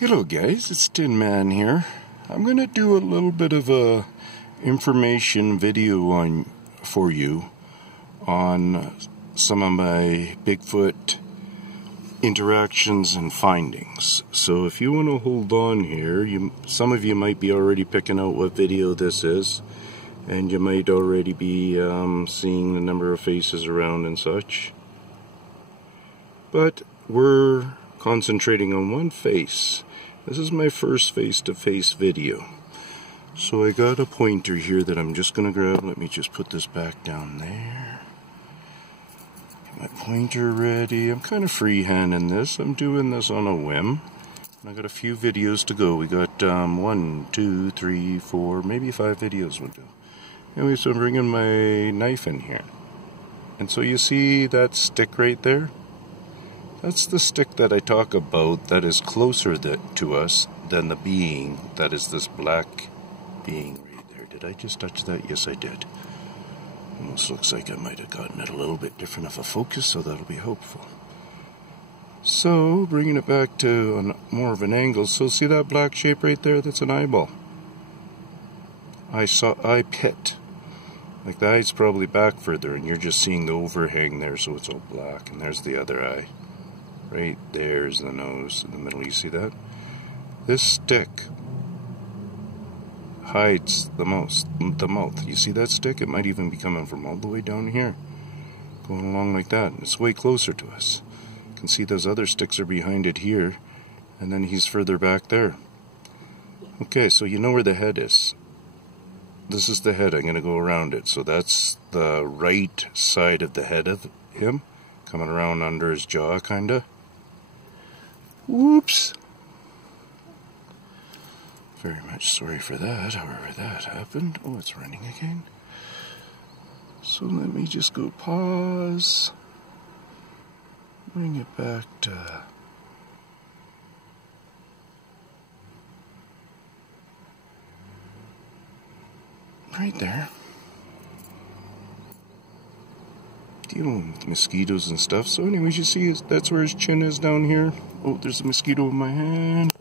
Hello guys, it's Tin Man here. I'm going to do a little bit of a information video for you on some of my Bigfoot interactions and findings. So if you want to hold on here, some of you might be already picking out what video this is, and you might already be seeing the number of faces around and such. But we're concentrating on one face. This is my first face-to-face video. So I got a pointer here that I'm just going to grab. Let me just put this back down there. Get my pointer ready. I'm kind of freehanding this. I'm doing this on a whim. I got a few videos to go. We got 1, 2, 3, 4, maybe 5 videos we'll do. Anyway, so I'm bringing my knife in here. And so you see that stick right there? That's the stick that I talk about that is closer to us than the being that is this black being right there. Did I just touch that? Yes, I did. Almost looks like I might have gotten it a little bit different of a focus, so that'll be helpful. So, bringing it back to more of an angle. So, see that black shape right there? That's an eyeball. Eye pit. Like the eye's probably back further, and you're just seeing the overhang there, so it's all black. And there's the other eye. Right there's the nose in the middle. You see that? This stick hides the mouth. You see that stick? It might even be coming from all the way down here, going along like that. It's way closer to us. You can see those other sticks are behind it here, and then he's further back there. Okay, so you know where the head is. This is the head. I'm going to go around it. So that's the right side of the head of him, coming around under his jaw, kinda. Whoops. Very much sorry for that, however that happened. Oh, it's running again. So let me just go pause. Bring it back to... right there. Dealing with mosquitoes and stuff. So anyways, you see that's where his chin is down here. Oh, there's a mosquito in my hand.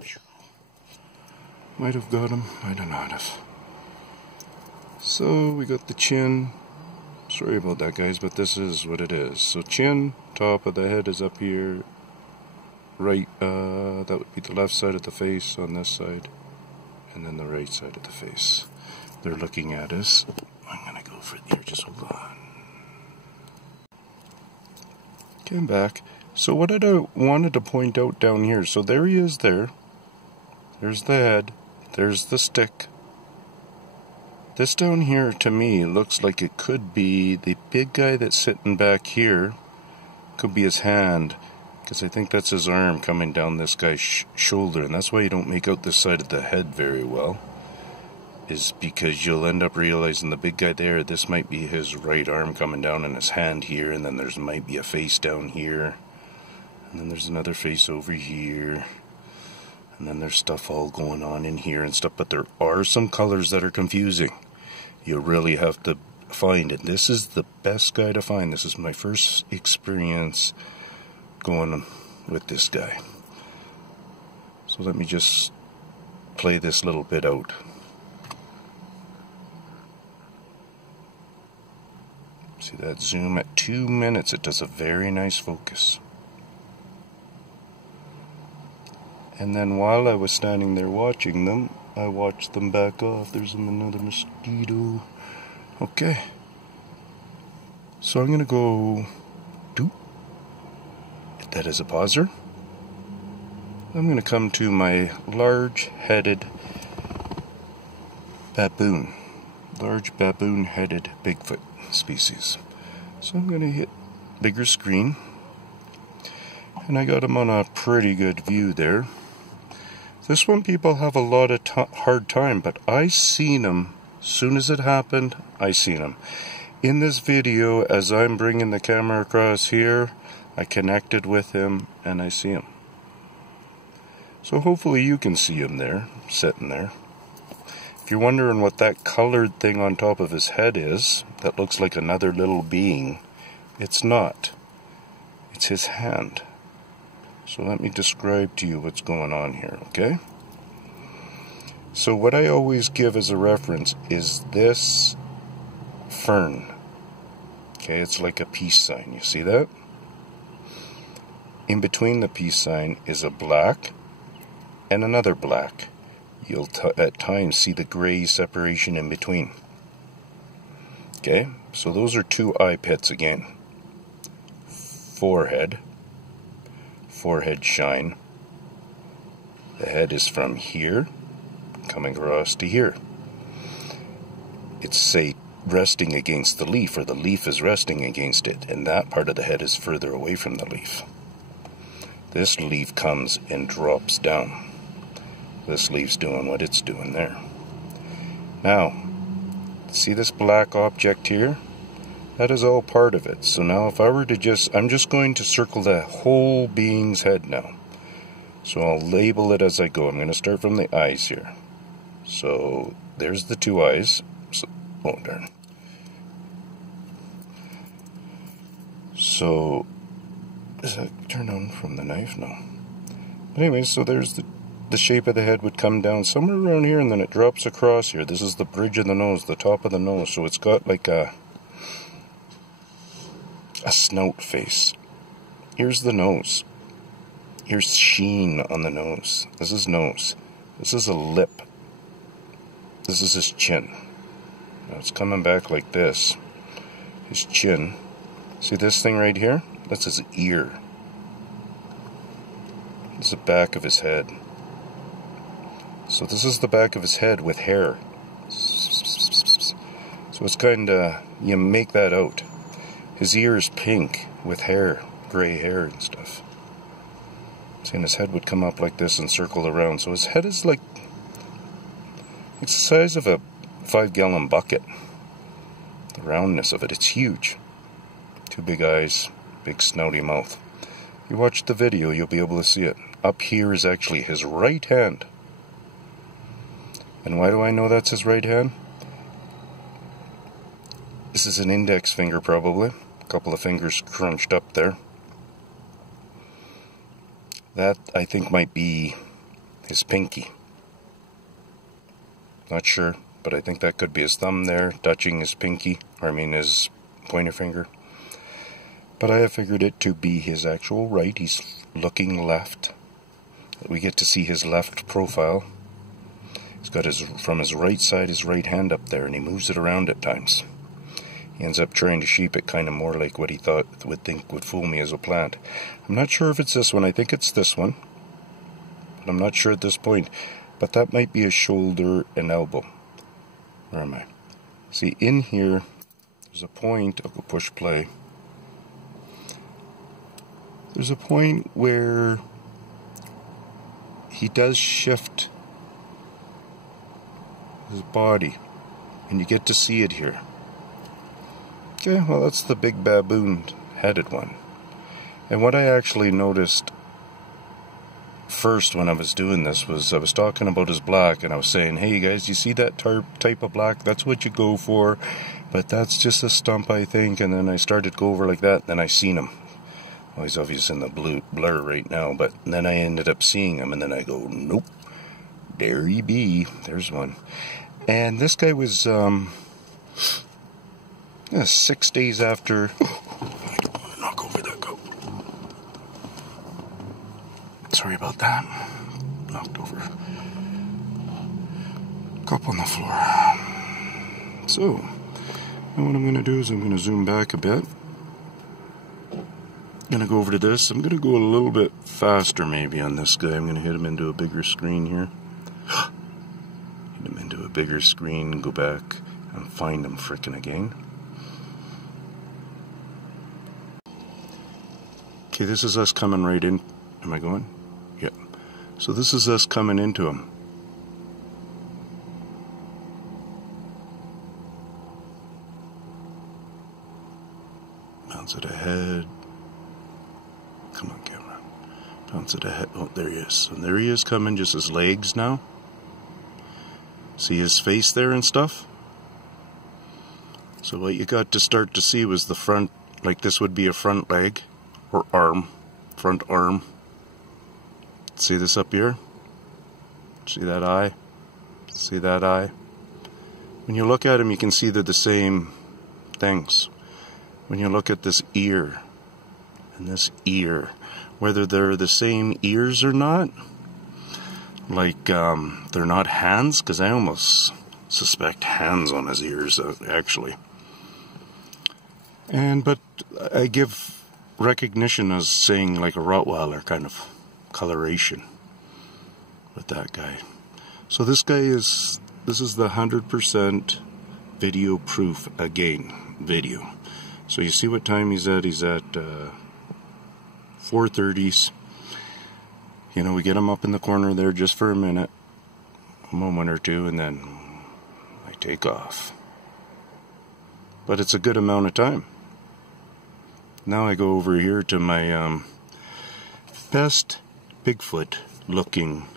Might have got him, might have not have. So we got the chin. Sorry about that, guys, but this is what it is. So chin, top of the head is up here. Right, that would be the left side of the face on this side. And then the right side of the face. They're looking at us. I'm gonna go for here, just hold on. Came back. So what I wanted to point out down here, so there he is there. There's the head. There's the stick. This down here to me looks like it could be the big guy that's sitting back here. Could be his hand, because I think that's his arm coming down this guy's shoulder, and that's why you don't make out this side of the head very well. Is because you'll end up realizing the big guy there, this might be his right arm coming down and his hand here, and then there's might be a face down here, and then there's another face over here, and then there's stuff all going on in here and stuff, but there are some colors that are confusing. You really have to find it. This is the best guy to find. This is my first experience going with this guy. So let me just play this little bit out. See that zoom at 2 minutes, it does a very nice focus. And then while I was standing there watching them, I watched them back off. There's another mosquito. Okay. So I'm going to go do that as a pauser. I'm going to come to my large-headed baboon. Large baboon-headed Bigfoot species. So I'm going to hit bigger screen, and I got him on a pretty good view there. This one people have a lot of hard time, but I seen him soon as it happened. I seen him in this video. As I'm bringing the camera across here, I connected with him and I see him. So hopefully you can see him there, sitting there. If you're wondering what that colored thing on top of his head is, that looks like another little being, it's not. It's his hand. So let me describe to you what's going on here, okay? So what I always give as a reference is this fern. Okay, it's like a peace sign. You see that? In between the peace sign is a black and another black. You'll at times see the gray separation in between. Okay, so those are two eye pits again. Forehead shine. The head is from here, coming across to here. It's, say, resting against the leaf, or the leaf is resting against it, and that part of the head is further away from the leaf. This leaf comes and drops down. This leaf's doing what it's doing there. Now, see this black object here? That is all part of it. So now if I were to I'm just going to circle the whole being's head now. So I'll label it as I go. I'm going to start from the eyes here. So there's the two eyes. So, oh darn. So, is that turned on from the knife? No. But anyway, so there's the shape of the head would come down somewhere around here, and then it drops across here. This is the bridge of the nose, the top of the nose. So it's got like a snout face. Here's the nose. Here's sheen on the nose. This is nose. This is a lip. This is his chin. Now it's coming back like this. His chin. See this thing right here? That's his ear. This is the back of his head. So this is the back of his head with hair. So it's kind of, you make that out. His ear is pink with hair, gray hair and stuff. See, and his head would come up like this and circle around. So his head is like, it's the size of a 5-gallon bucket. The roundness of it, it's huge. Two big eyes, big snouty mouth. If you watch the video, you'll be able to see it. Up here is actually his right hand. And why do I know that's his right hand? This is an index finger probably. A couple of fingers crunched up there. That, I think, might be his pinky. Not sure, but I think that could be his thumb there, touching his pinky, his pointer finger. But I have figured it to be his actual right. He's looking left. We get to see his left profile. He's got from his right side, his right hand up there, and he moves it around at times. He ends up trying to shape it kind of more like what he would fool me as a plant. I'm not sure if it's this one. I think it's this one. But I'm not sure at this point. But that might be a shoulder and elbow. Where am I? See, in here, there's a point. I'll go push play. There's a point where he does shift his body. And you get to see it here. Okay, well that's the big baboon-headed one. And what I actually noticed first when I was doing this was I was talking about his black, and I was saying, hey guys, you see that type of black? That's what you go for, but that's just a stump, I think. And then I started to go over like that, and then I seen him. Well, he's obviously in the blur right now, but then I ended up seeing him, and then I go, nope, there he be. There's one. And this guy was 6 days after. I don't want to knock over that goat. Sorry about that. Knocked over a cup on the floor. So, now what I'm going to do is I'm going to zoom back a bit. I'm going to go over to this. I'm going to go a little bit faster maybe on this guy. I'm going to hit him into a bigger screen here. Hit him into a bigger screen, go back and find him frickin' again. Okay, this is us coming right in. Am I going? Yep. So this is us coming into him. Bounce it ahead. Come on, camera. Bounce it ahead. Oh, there he is. And there he is coming, just his legs now. See his face there and stuff? So what you got to start to see was the front, like this would be a front leg. Or arm, front arm. See this up here? See that eye? See that eye? When you look at them, you can see they're the same things. When you look at this ear and this ear, whether they're the same ears or not, like they're not hands, because I almost suspect hands on his ears, actually. But I give recognition as saying like a Rottweiler kind of coloration with that guy. So this is the 100% video proof again video. So you see what time he's at? He's at 4:30s. You know, we get him up in the corner there just for a minute, a moment or two, and then I take off. But it's a good amount of time. Now I go over here to my best Bigfoot looking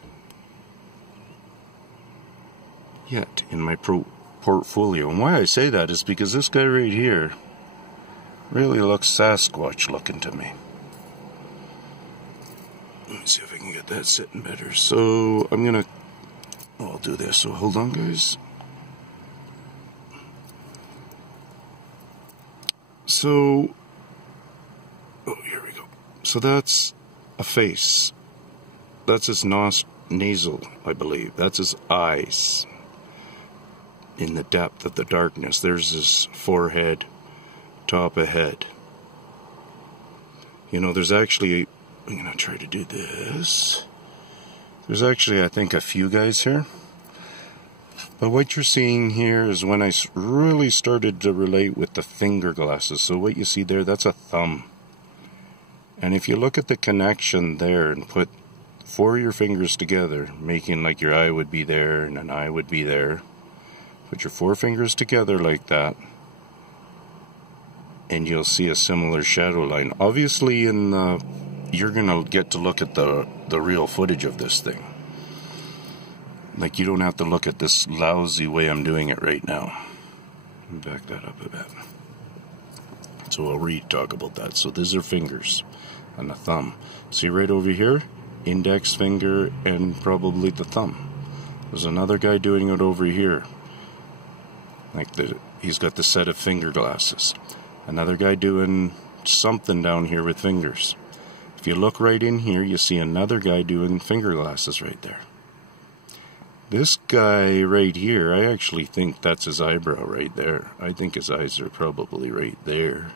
yet in my portfolio. And why I say that is because this guy right here really looks Sasquatch looking to me. Let me see if I can get that sitting better. So I'll do this. So hold on, guys. So, here we go. So that's a face. That's his nasal, I believe. That's his eyes. In the depth of the darkness, there's his forehead, top of head. You know, there's actually, I'm going to try to do this. There's actually, I think, a few guys here. But what you're seeing here is when I really started to relate with the finger glasses. So what you see there, that's a thumb. And if you look at the connection there and put 4 of your fingers together, making like your eye would be there and an eye would be there. Put your 4 fingers together like that, and you'll see a similar shadow line. Obviously, you're gonna get to look at the real footage of this thing. Like, you don't have to look at this lousy way I'm doing it right now. Let me back that up a bit. So I'll talk about that. So these are fingers and a thumb. See right over here? Index finger and probably the thumb. There's another guy doing it over here. He's got the set of finger glasses. Another guy doing something down here with fingers. If you look right in here, you see another guy doing finger glasses right there. This guy right here, I actually think that's his eyebrow right there. I think his eyes are probably right there,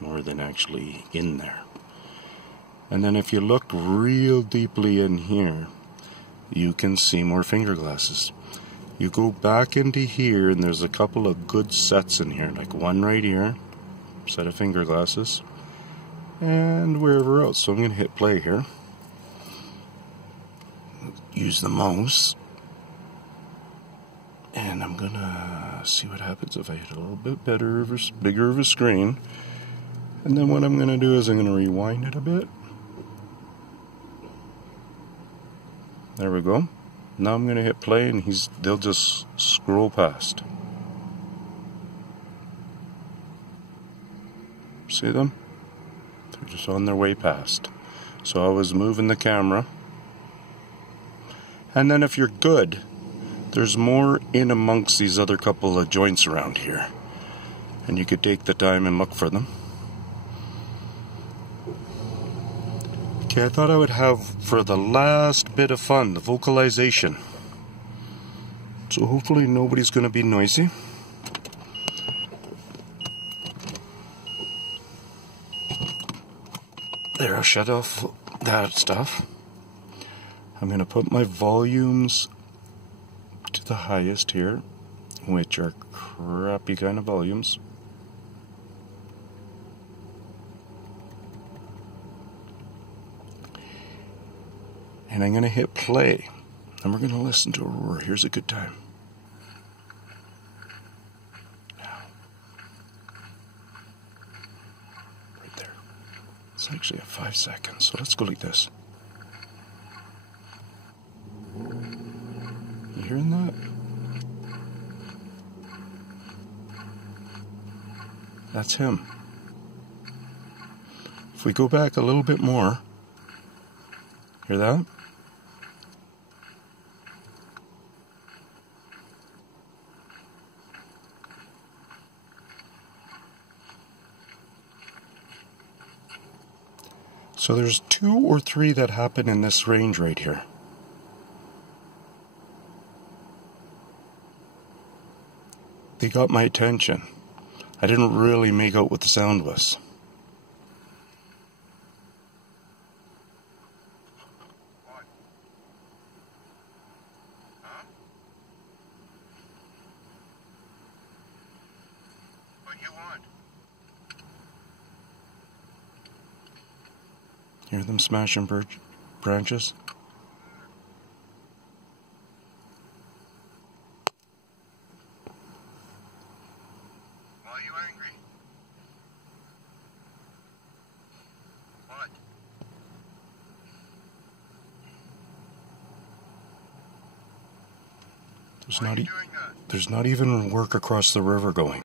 more than actually in there. And then if you look real deeply in here, you can see more finger glasses. You go back into here, and there's a couple of good sets in here, like one right here, set of finger glasses, and wherever else. So I'm going to hit play here. Use the mouse, and I'm going to see what happens if I hit a little bit bigger of a screen. And then what I'm going to do is I'm going to rewind it a bit. There we go. Now I'm going to hit play, and they'll just scroll past. See them? They're just on their way past. So I was moving the camera. And then if you're good, there's more in amongst these other couple of joints around here. And you could take the time and look for them. Okay, I thought I would have, for the last bit of fun, the vocalization. So hopefully nobody's going to be noisy. There, I'll shut off that stuff. I'm going to put my volumes to the highest here, which are crappy kind of volumes. And I'm going to hit play. And we're going to listen to a roar. Here's a good time. Now. Right there. It's actually at 5 seconds. So let's go like this. You hearing that? That's him. If we go back a little bit more, hear that? So there's 2 or 3 that happen in this range right here. They got my attention. I didn't really make out what the sound was. What? Huh? What you want? Hear them smashing branches? Why are you angry? What? There's Why are not, you doing that? there's not even work across the river going.